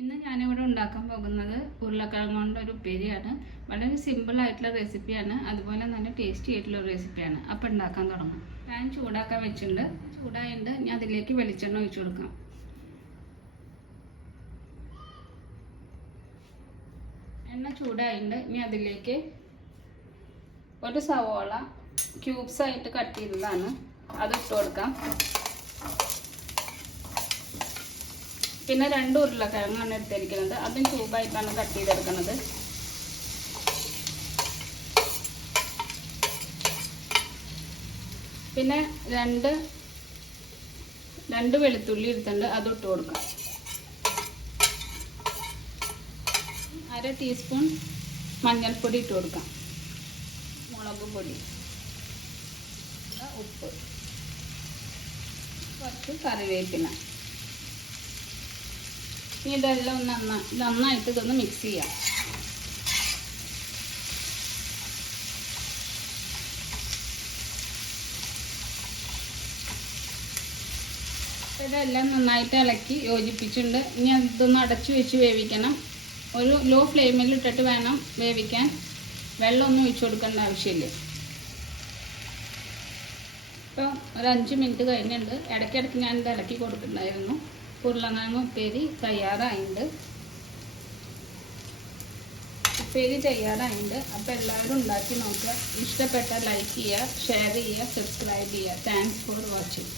ഇന്ന് ഞാനിവിടെ ഉണ്ടാക്കാൻ പോകുന്നത് ഉരുളക്കിഴങ്ങ് കൊണ്ട് ഒരു ഉപ്പേരിയാണ്. വളരെ സിമ്പിൾ ആയിട്ടുള്ള റെസിപ്പിയാണ്, അതുപോലെ നല്ല ടേസ്റ്റി ആയിട്ടുള്ള റെസിപ്പിയാണ്. അപ്പോൾ ഉണ്ടാക്കാൻ തുടങ്ങാം. പാൻ ചൂടാക്കാൻ വെച്ചിട്ടുണ്ട്. ചൂടായിട്ട് ഞാൻ അതിലേക്ക് വെളിച്ചെണ്ണ ഒഴിച്ചു കൊടുക്കാം. എണ്ണ ചൂടായിട്ട് ഇനി അതിലേക്ക് ഒരു സവോള ക്യൂബ്സ് ആയിട്ട് കട്ട് ചെയ്തതാണ്, അത് ഇട്ട് കൊടുക്കാം. പിന്നെ 2 ഉരുളക്കിഴങ്ങാണ് എടുത്തിരിക്കുന്നത്, അതും ക്യൂബായിട്ടാണ് കട്ട് ചെയ്തെടുക്കുന്നത്. പിന്നെ രണ്ട് വെളുത്തുള്ളി എടുത്തിട്ടുണ്ട്, അത് ഇട്ട് കൊടുക്കാം. 1/2 ടീസ്പൂൺ മഞ്ഞൾപ്പൊടി ഇട്ട് കൊടുക്കാം. മുളക് പൊടി, ഉപ്പ്, കുറച്ച് കറിവേപ്പില. ഇനി ഇതെല്ലാം നന്നായിട്ട് ഇതൊന്ന് മിക്സ് ചെയ്യാം. ഇതെല്ലാം നന്നായിട്ട് ഇളക്കി യോജിപ്പിച്ചിട്ടുണ്ട്. ഇനി അതൊന്ന് അടച്ചു വെച്ച് വേവിക്കണം. ഒരു ലോ ഫ്ലെയിമിൽ ഇട്ടിട്ട് വേണം വേവിക്കാൻ. വെള്ളമൊന്നും ഒഴിച്ചു കൊടുക്കേണ്ട ആവശ്യമില്ല. ഇപ്പോൾ ഒരു 5 മിനിറ്റ് കഴിഞ്ഞിട്ടുണ്ട്. ഇടയ്ക്കിടയ്ക്ക് ഞാനിത് ഇളക്കി കൊടുത്തിട്ടുണ്ടായിരുന്നു. ഉരുളക്കിഴങ്ങ് ഉപ്പേരി തയ്യാറായിട്ടുണ്ട്. അപ്പോൾ എല്ലാവരും ഉണ്ടാക്കി നോക്കുക. ഇഷ്ടപ്പെട്ടാൽ ലൈക്ക് ചെയ്യുക, ഷെയർ ചെയ്യുക, സബ്സ്ക്രൈബ് ചെയ്യുക. Thanks for watching.